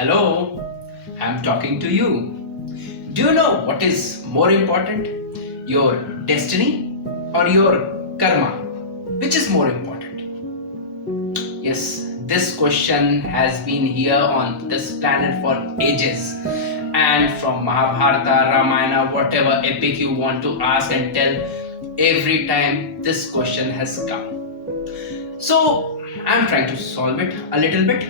Hello, I'm talking to you. Do you know what is more important? Your destiny or your karma? Which is more important? Yes, this question has been here on this planet for ages. And from Mahabharata, Ramayana, whatever epic you want to ask and tell, every time this question has come. So, I'm trying to solve it a little bit.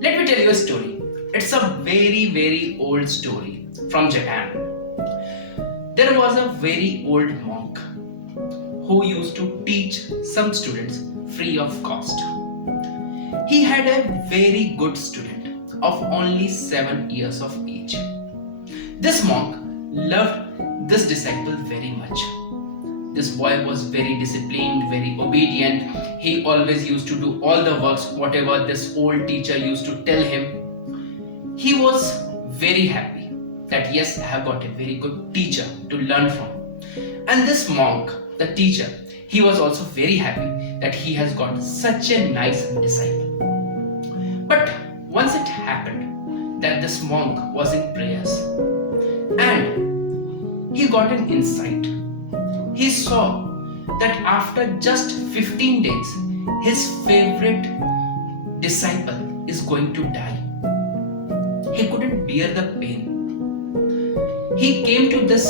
Let me tell you a story. It's a very old story from Japan. There was a very old monk who used to teach some students free of cost. He had a very good student of only 7 years of age. This monk loved this disciple very much. This boy was very disciplined, very obedient. He always used to do all the works, whatever this old teacher used to tell him. He was very happy that yes, I have got a very good teacher to learn from. And this monk, the teacher, he was also very happy that he has got such a nice disciple. But once it happened that this monk was in prayers and he got an insight. He saw that after just 15 days, his favorite disciple is going to die. He couldn't bear the pain. He came to this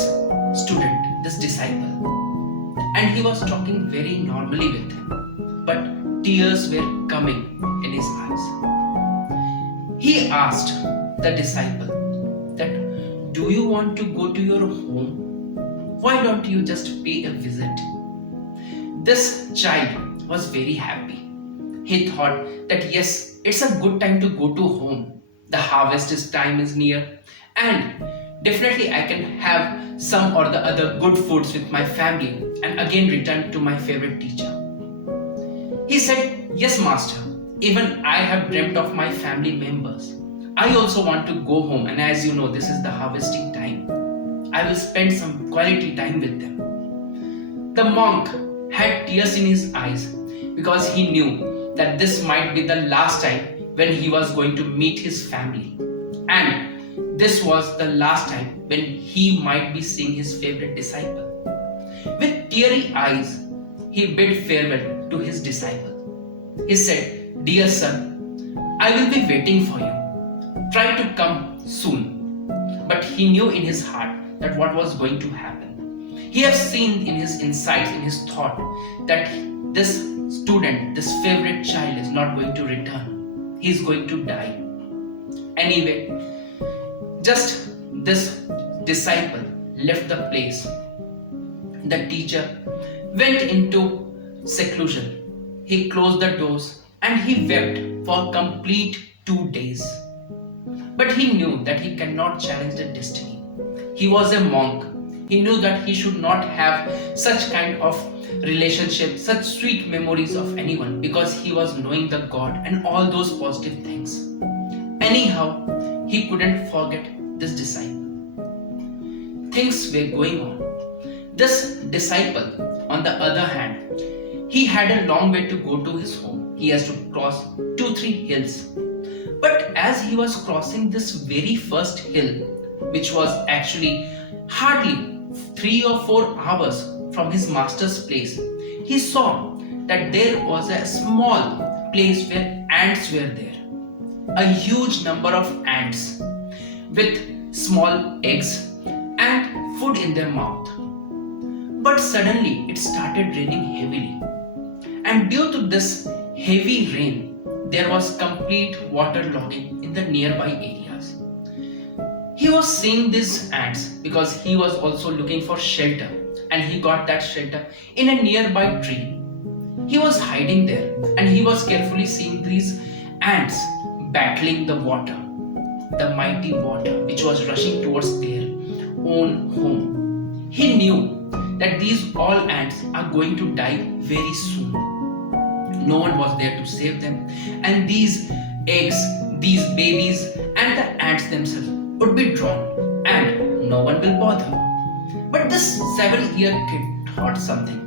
student, this disciple, and he was talking very normally with him, but tears were coming in his eyes. He asked the disciple that, do you want to go to your home? Why don't you just pay a visit? This child was very happy. He thought that yes, it's a good time to go to home. The harvest time is near and definitely I can have some or the other good foods with my family and again return to my favorite teacher. He said, yes master, even I have dreamt of my family members. I also want to go home, and as you know, this is the harvesting time. I will spend some quality time with them. The monk had tears in his eyes because he knew that this might be the last time when he was going to meet his family. And this was the last time when he might be seeing his favorite disciple. With teary eyes, he bid farewell to his disciple. He said, dear son, I will be waiting for you. Try to come soon. But he knew in his heart that what was going to happen. He has seen in his insights, in his thought, that this student, this favorite child is not going to return. He is going to die. Anyway, just this disciple left the place. The teacher went into seclusion. He closed the doors and he wept for complete 2 days. But he knew that he cannot challenge the destiny. He was a monk. He knew that he should not have such kind of relationship, such sweet memories of anyone because he was knowing the God and all those positive things. Anyhow, he couldn't forget this disciple. Things were going on. This disciple, on the other hand, he had a long way to go to his home. He has to cross 2-3 hills. But as he was crossing this very first hill, which was actually hardly 3 or 4 hours from his master's place, he saw that there was a small place where ants were there. A huge number of ants with small eggs and food in their mouth. But suddenly it started raining heavily. And due to this heavy rain, there was complete waterlogging in the nearby areas. He was seeing these ants because he was also looking for shelter, and he got that shelter in a nearby tree. He was hiding there and he was carefully seeing these ants battling the water, the mighty water which was rushing towards their own home. He knew that these all ants are going to die very soon. No one was there to save them, and these eggs, these babies and the ants themselves would be drawn and no one will bother. But this 7-year kid thought something.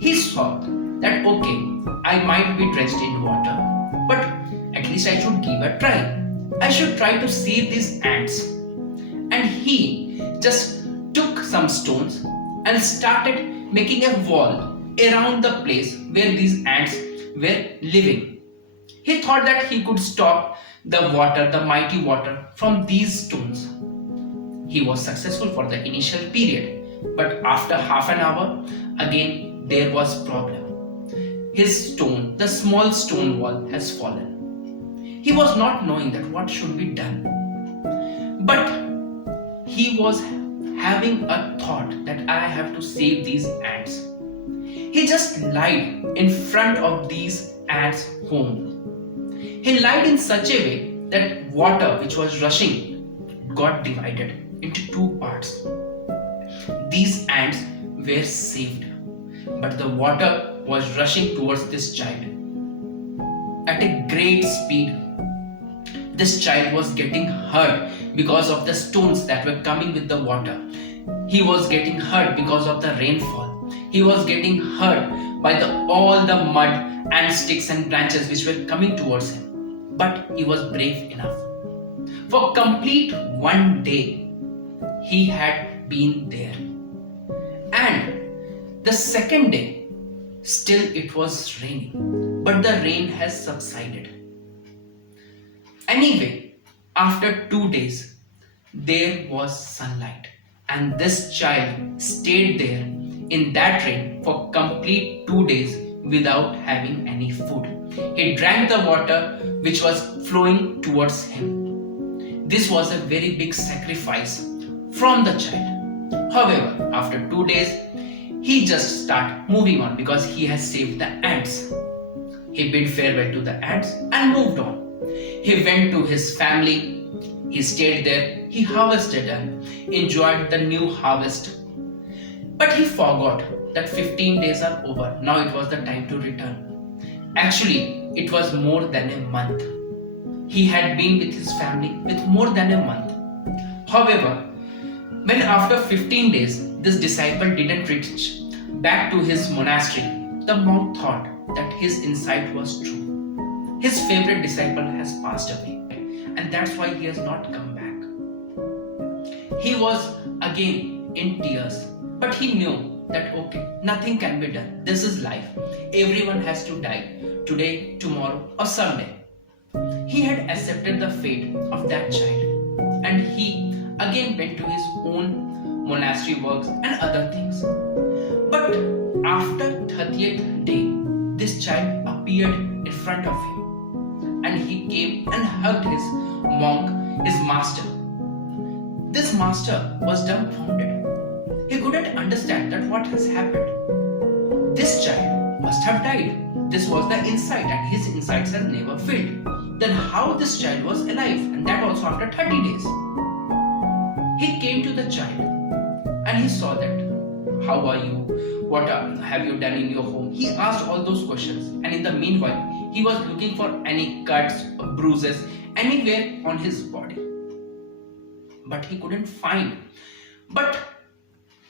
He saw that okay, I might be drenched in water, but at least I should give a try. I should try to save these ants. And he just took some stones and started making a wall around the place where these ants were living. He thought that he could stop the water, the mighty water, from these stones. He was successful for the initial period, but after half an hour, again there was problem. His stone, the small stone wall, has fallen. He was not knowing that what should be done. But he was having a thought that I have to save these ants. He just lied in front of these ants' home. He lied in such a way that water which was rushing got divided into two parts. These ants were saved, but the water was rushing towards this child at a great speed. This child was getting hurt because of the stones that were coming with the water. He was getting hurt because of the rainfall. He was getting hurt by all the mud and sticks and branches which were coming towards him. But he was brave enough. For complete 1 day, he had been there. And the second day, still it was raining, but the rain has subsided. Anyway, after 2 days, there was sunlight, and this child stayed there in that rain for complete 2 days without having any food. He drank the water which was flowing towards him. This was a very big sacrifice from the child. However, after 2 days, he just started moving on because he has saved the ants. He bid farewell to the ants and moved on. He went to his family. He stayed there. He harvested and enjoyed the new harvest. But he forgot that 15 days are over. Now it was the time to return. Actually, it was more than a month. He had been with his family with more than a month. However, when after 15 days this disciple didn't reach back to his monastery, the monk thought that his insight was true. His favorite disciple has passed away, and that's why he has not come back. He was again in tears, but he knew that okay, nothing can be done. This is life. Everyone has to die today, tomorrow, or someday. He had accepted the fate of that child, and he again went to his own monastery works and other things. But after 30th day, this child appeared in front of him, and he came and hugged his monk, his master. This master was dumbfounded. He couldn't understand that what has happened. This child must have died. This was the insight, and his insights had never failed. Then how this child was alive, and that also after 30 days? He came to the child and he saw that, how are you? What have you done in your home? He asked all those questions, and in the meanwhile, he was looking for any cuts or bruises anywhere on his body. But he couldn't find. But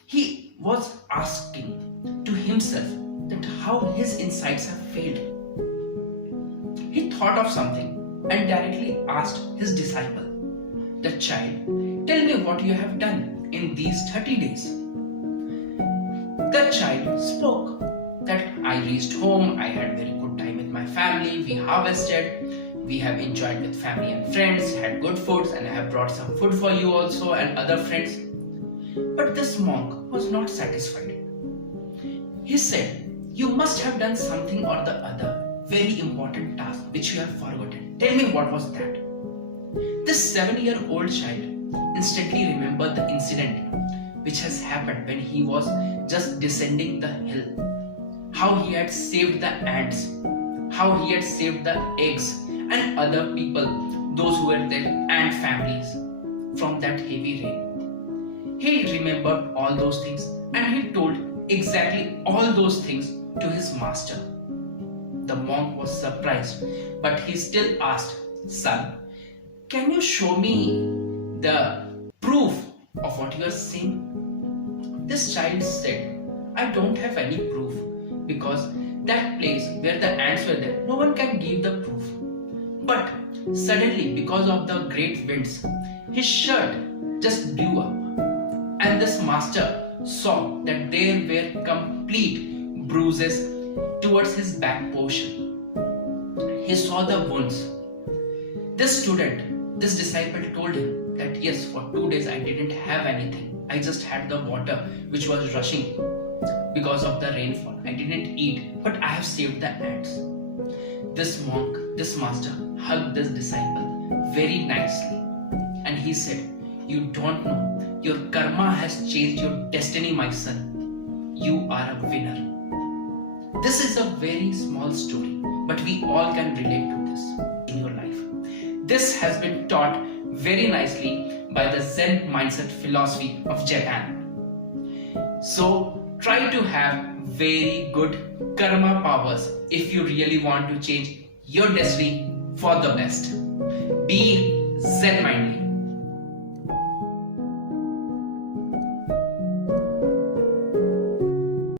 he was asking to himself that how his insights have failed. He thought of something and directly asked his disciple, the child, tell me what you have done in these 30 days. The child spoke that I reached home, I had very good time with my family, we harvested, we have enjoyed with family and friends, had good foods, and I have brought some food for you also and other friends. But this monk was not satisfied. He said, you must have done something or the other, very important task which you have forgotten. Tell me what was that? This 7-year-old child instantly remembered the incident which has happened when he was just descending the hill. How he had saved the ants, how he had saved the eggs and other people, those who were their ant families, from that heavy rain. He remembered all those things and he told exactly all those things to his master. The monk was surprised, but he still asked, son, can you show me the proof of what you are saying? This child said, I don't have any proof because that place where the ants were there, no one can give the proof. But Suddenly, because of the great winds, his shirt just blew up. And this master saw that there were complete bruises towards his back portion. He saw the wounds. This disciple told him that yes, for 2 days I didn't have anything. I just had the water which was rushing because of the rainfall. I didn't eat, but I have saved the ants. This monk, this master, hugged this disciple very nicely and he said, "You don't know, your karma has changed your destiny, my son. You are a winner." This is a very small story, but we all can relate to this in your life. This has been taught very nicely by the Zen mindset philosophy of Japan. So try to have very good karma powers if you really want to change your destiny for the best. Be Zenmindly.